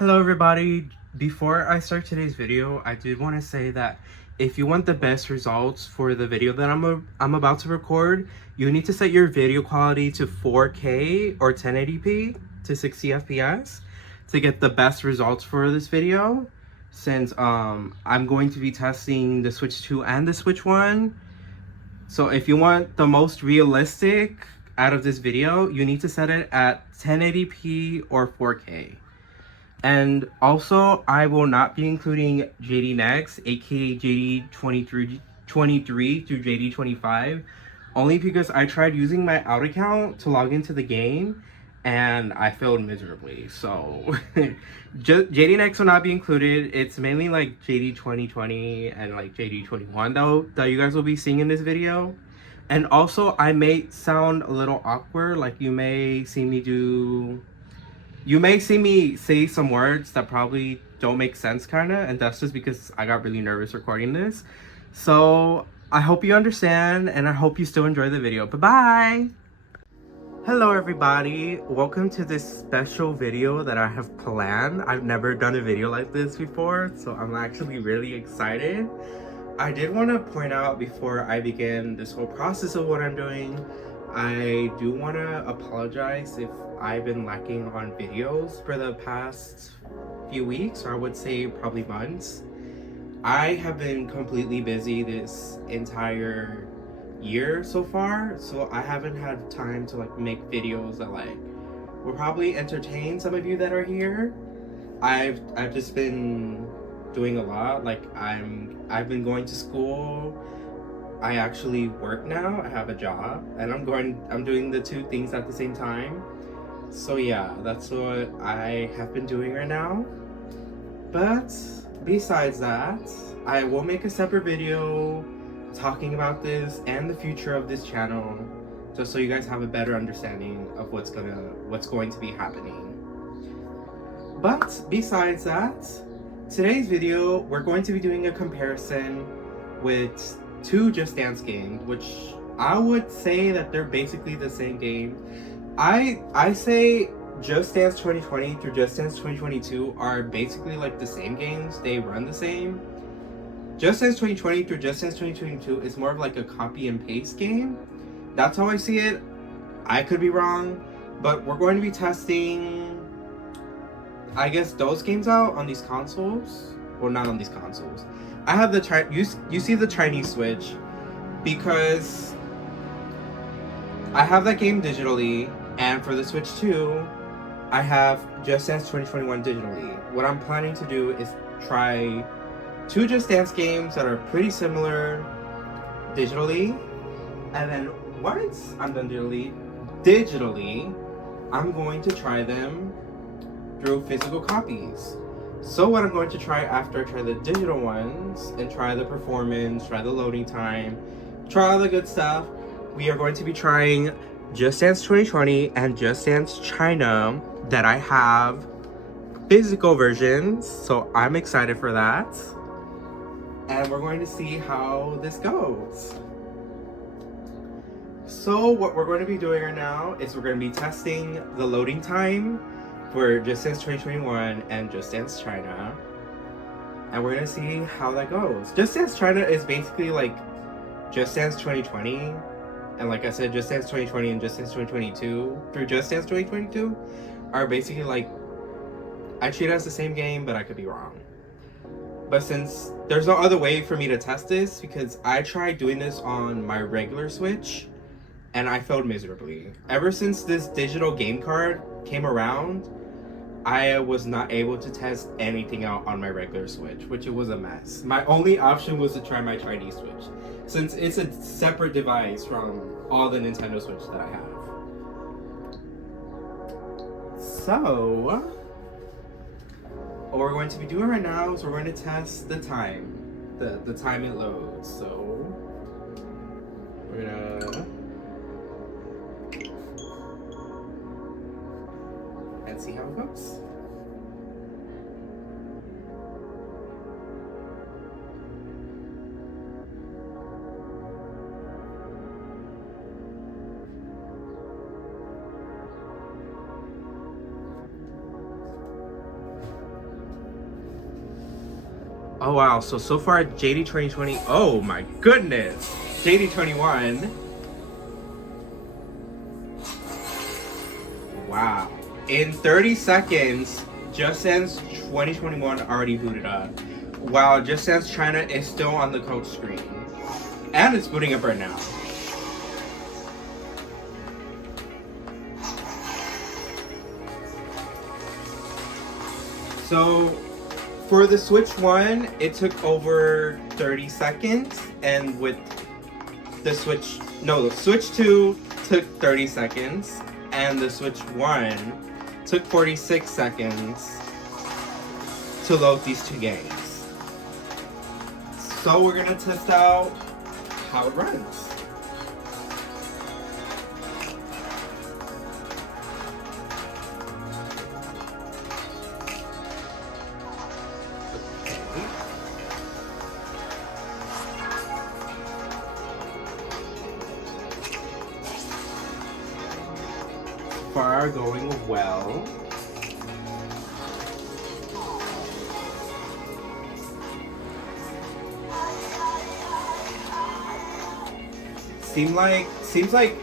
Hello everybody. Before I start today's video, I did want to say that if you want the best results for the video that I'm about to record, you need to set your video quality to 4K or 1080p to 60 FPS to get the best results for this video, since I'm going to be testing the Switch 2 and the Switch 1. So if you want the most realistic out of this video, you need to set it at 1080p or 4K. And also, I will not be including JD Next, aka JD23 through JD25, only because I tried using my out account to log into the game and I failed miserably. So, JD Next will not be included. It's mainly like JD 2020 and like JD 21 though that you guys will be seeing in this video. And also, I may sound a little awkward, like you may see me say some words that probably don't make sense, kind of, and that's just because I got really nervous recording this. So I hope you understand, and I hope you still enjoy the video. Bye-bye! Hello everybody, welcome to this special video that I have planned. I've never done a video like this before, so I'm actually really excited. I did want to point out before I begin this whole process of what I'm doing, I do want to apologize if I've been lacking on videos for the past few weeks, or I would say probably months. I have been completely busy this entire year so far, so I haven't had time to like make videos that like will probably entertain some of you that are here. I've just been doing a lot. Like I've been going to school. I actually work now. I have a job, and I'm doing the two things at the same time. So yeah, that's what I have been doing right now. But besides that, I will make a separate video talking about this and the future of this channel, just so you guys have a better understanding of what's going to be happening. But besides that, today's video, we're going to be doing a comparison with two Just Dance games, which I would say that they're basically the same game. I say Just Dance 2020 through Just Dance 2022 are basically like the same games. They run the same. Just Dance 2020 through Just Dance 2022 is more of like a copy and paste game. That's how I see it. I could be wrong, but we're going to be testing, I guess, those games out on these consoles. Well, not on these consoles. I have the you see the Chinese Switch because I have that game digitally, and for the Switch 2, I have Just Dance 2021 digitally. What I'm planning to do is try two Just Dance games that are pretty similar digitally, and then once I'm done digitally, I'm going to try them through physical copies. So what I'm going to try after I try the digital ones and try the performance, try the loading time, try all the good stuff, we are going to be trying Just Dance 2020 and Just Dance China that I have physical versions, so I'm excited for that. And we're going to see how this goes. So what we're going to be doing right now is we're going to be testing the loading time for Just Dance 2021 and Just Dance China, and we're gonna see how that goes. Just Dance China is basically like Just Dance 2020, and like I said, Just Dance 2020 and Just Dance 2022 through Just Dance 2022 are basically like, I treat it as the same game, but I could be wrong. But since there's no other way for me to test this, because I tried doing this on my regular Switch and I failed miserably. Ever since this digital game card came around, I was not able to test anything out on my regular Switch, which it was a mess. My only option was to try my Chinese Switch, since it's a separate device from all the Nintendo Switch that I have. So, what we're going to be doing right now is we're going to test the time, the time it loads. So, we're gonna and see how it goes. Oh wow, so far JD 2020, oh my goodness. JD 21. Wow. In 30 seconds, Just Dance 2021 already booted up. While Just Dance China is still on the code screen. And it's booting up right now. So for the Switch 1, it took over 30 seconds, and with the Switch 2 took 30 seconds, and the Switch 1 took 46 seconds to load these two games. So we're gonna test out how it runs. Far going well. Seems like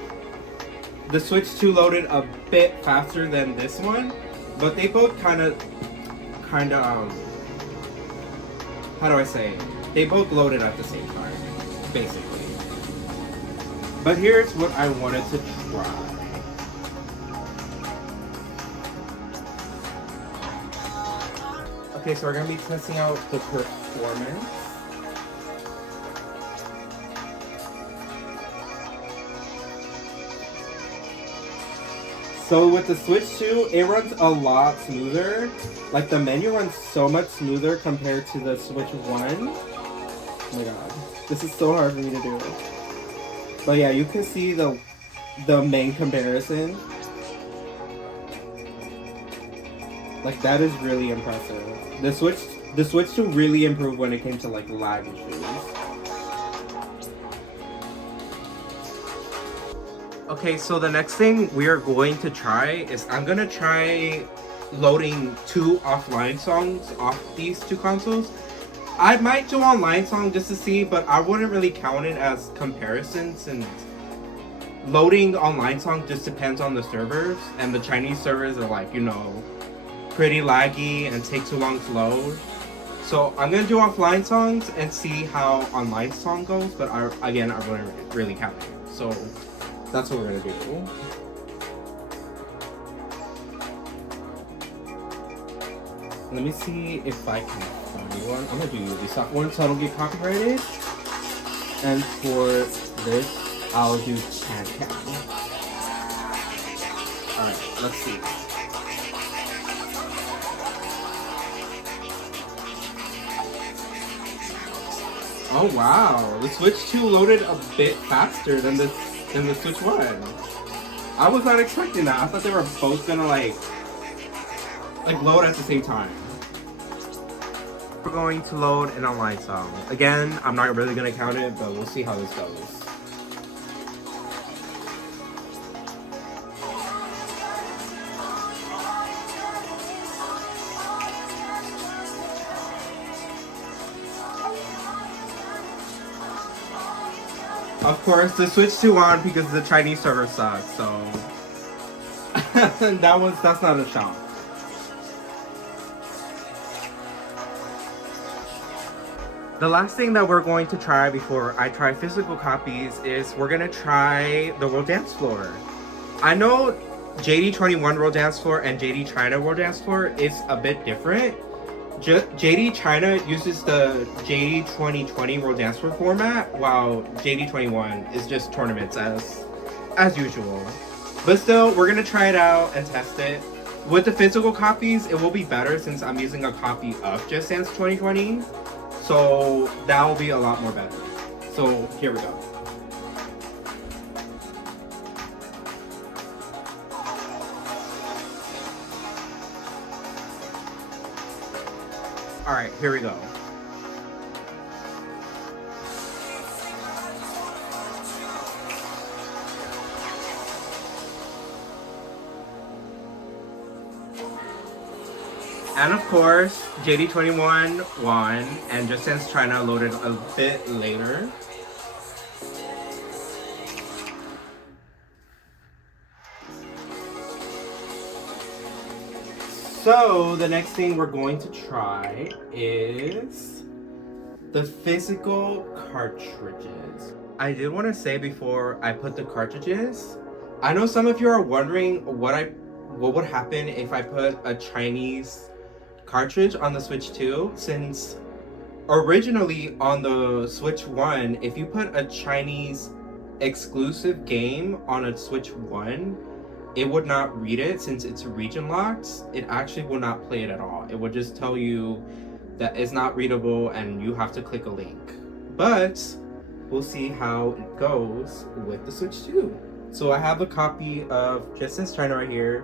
the Switch 2 loaded a bit faster than this one, but they both kind of how do I say it? They both loaded at the same time, basically. But here's what I wanted to try. Okay, so we're gonna be testing out the performance. So with the Switch 2, it runs a lot smoother. Like the menu runs so much smoother compared to the Switch 1. Oh my god, this is so hard for me to do. But yeah, you can see the main comparison. Like that is really impressive. The Switch 2 really improved when it came to like lag issues. Okay, so the next thing we are going to try is I'm gonna try loading 2 offline songs off these 2 consoles. I might do online song just to see, but I wouldn't really count it as comparison since loading online song just depends on the servers, and the Chinese servers are like, you know, pretty laggy and take too long to load. So I'm gonna do offline songs and see how online song goes, but I wouldn't really count it. So that's what we're gonna do. Let me see if I can find one. I'm gonna do Ubisoft one so I don't get copyrighted. And for this, I'll do Can. Alright, let's see. Oh wow, the Switch 2 loaded a bit faster than the Switch 1. I was not expecting that. I thought they were both gonna like load at the same time. We're going to load an online song. Again, I'm not really gonna count it, but we'll see how this goes. Of course, the Switch 2 on because the Chinese server sucks, so that's not a shock. The last thing that we're going to try before I try physical copies is we're gonna try the World Dance Floor. I know JD21 World Dance Floor and JD China World Dance Floor is a bit different. JD China uses the JD 2020 World Dance Floor format, while JD 21 is just tournaments as usual. But still, we're gonna try it out and test it. With the physical copies, it will be better since I'm using a copy of Just Dance 2020, so that will be a lot more better. So here we go. Alright, here we go. And of course, JD21 won, and just since China loaded a bit later. So the next thing we're going to try is the physical cartridges. I did want to say before I put the cartridges, I know some of you are wondering what would happen if I put a Chinese cartridge on the Switch 2, since originally on the Switch 1, if you put a Chinese exclusive game on a Switch 1, it would not read it since it's region locked. It actually will not play it at all. It would just tell you that it's not readable and you have to click a link. But we'll see how it goes with the Switch 2. So I have a copy of Just Since China right here,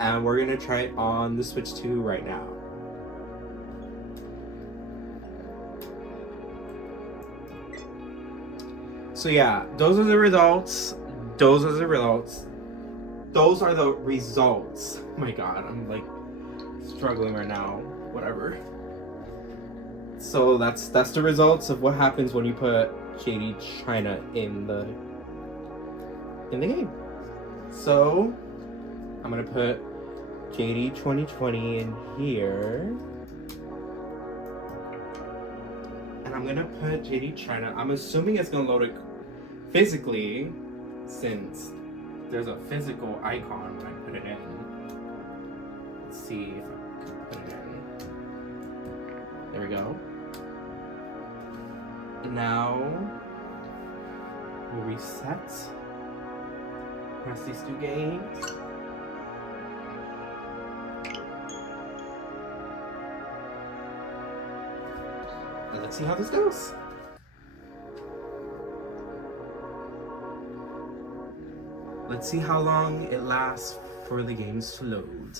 and we're gonna try it on the Switch 2 right now. So yeah, those are the results. Those are the results. Those are the results. Oh my god, I'm like struggling right now. Whatever. So that's the results of what happens when you put JD China in the game. So I'm gonna put JD 2020 in here. And I'm gonna put JD China. I'm assuming it's gonna load it physically, since there's a physical icon when I put it in. Let's see if I can put it in. There we go. And now we'll reset. Press these two games. And let's see how this goes. Let's see how long it lasts for the games to load.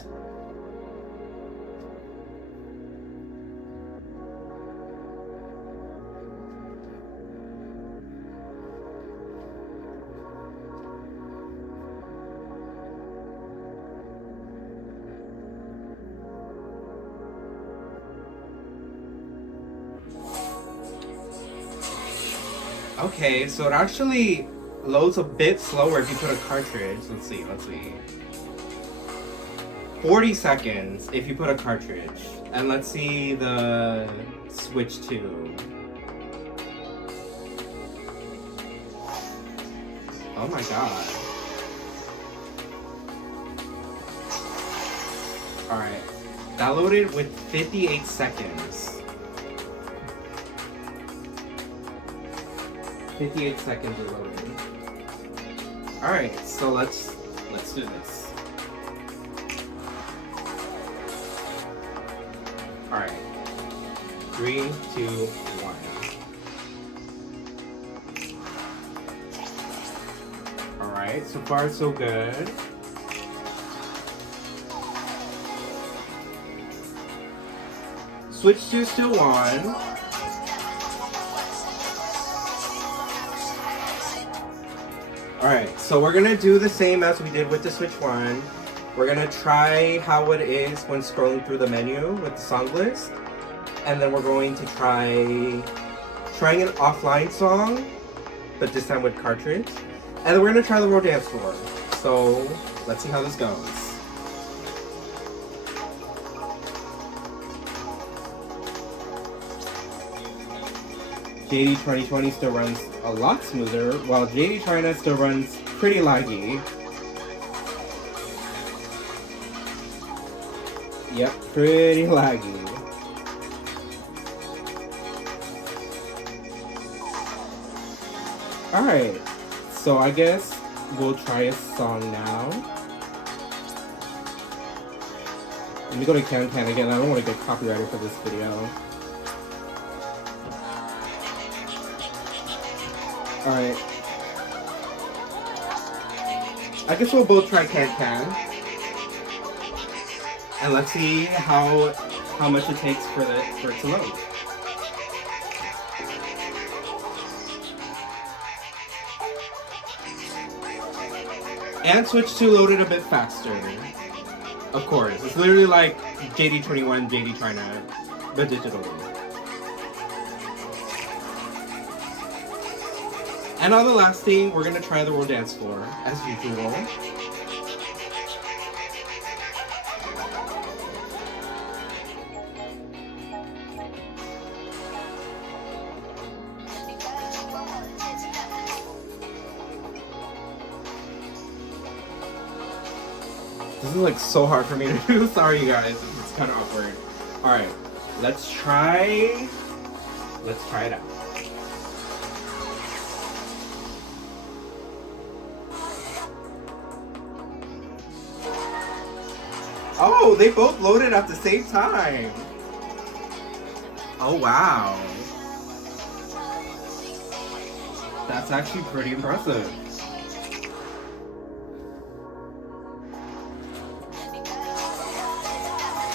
Okay, so it actually loads a bit slower if you put a cartridge. Let's see. 40 seconds if you put a cartridge. And let's see the Switch 2. Oh my god. Alright. That loaded with 58 seconds. 58 seconds of loading. Alright, so let's do this. Alright. 3, 2, 1. Alright, so far so good. Switch 2 still on. Alright, so we're gonna do the same as we did with the Switch 1. We're gonna try how it is when scrolling through the menu with the song list. And then we're going to trying an offline song, but this time with cartridge. And then we're gonna try the World Dance Floor. So let's see how this goes. JD 2020 still runs a lot smoother, while JD China still runs pretty laggy. Yep, pretty laggy. Alright, so I guess we'll try a song now. Let me go to Can again. I don't want to get copyrighted for this video. Alright. I guess we'll both try Can. And let's see how much it takes for it to load. And Switch 2 loaded a bit faster. Of course. It's literally like JD21, JD China, but digitally. And on the last thing, we're gonna try the world dance floor, as usual. This is like so hard for me to do. Sorry, you guys. It's kind of awkward. All right, let's try it out. Oh, they both loaded at the same time. Oh, wow. That's actually pretty impressive.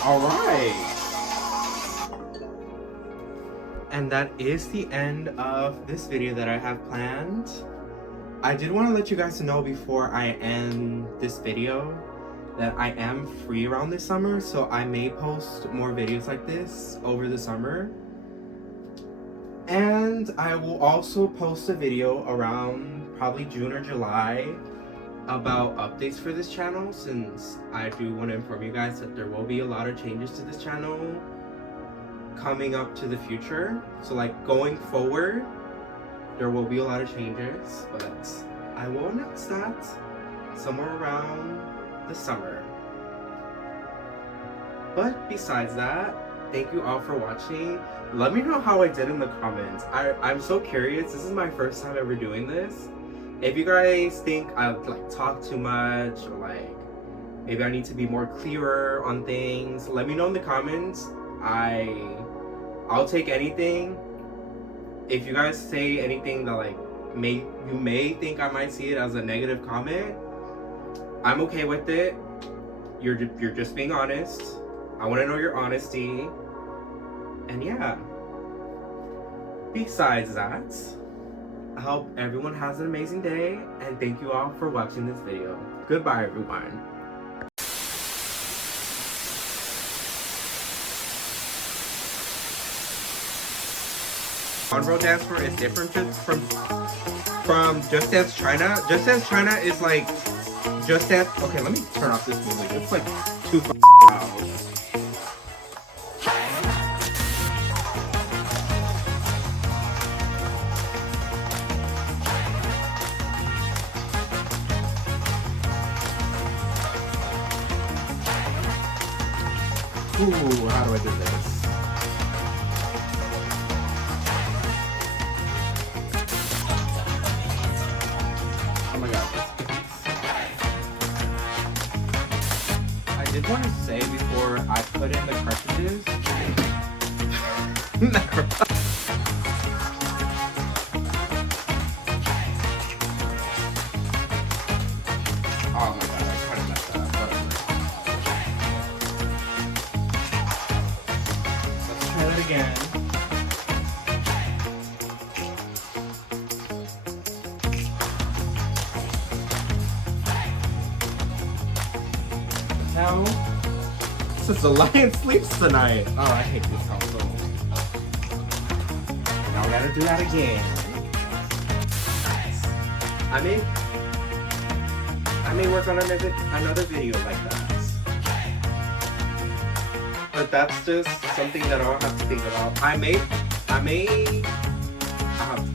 All right. And that is the end of this video that I have planned. I did want to let you guys know before I end this video that I am free around this summer, so I may post more videos like this over the summer. And I will also post a video around probably June or July about updates for this channel, since I do want to inform you guys that there will be a lot of changes to this channel coming up to the future. So like going forward, there will be a lot of changes, but I will announce that somewhere around the summer. But besides that, thank you all for watching. Let me know how I did in the comments. I'm so curious. This is my first time ever doing this. If you guys think I like talk too much, or like maybe I need to be more clearer on things, let me know in the comments. I'll take anything. If you guys say anything that like you may think I might see it as a negative comment, I'm okay with it. You're just being honest. I want to know your honesty. And yeah. Besides that, I hope everyone has an amazing day, and thank you all for watching this video. Goodbye, everyone. On-road dance floor is different from Just Dance China. Just Dance China is like Just Dance. Okay, let me turn off this music. It's like too loud. Ooh, how do I do this? Oh my god. I did want to say before I put in the cartridges. Oh my god, I kind of messed that up. Let's try that again. Now, since the lion sleeps tonight. Oh, I hate this console. Now I gotta do that again. I may work on another video like that. But that's just something that I'll have to think about. I may have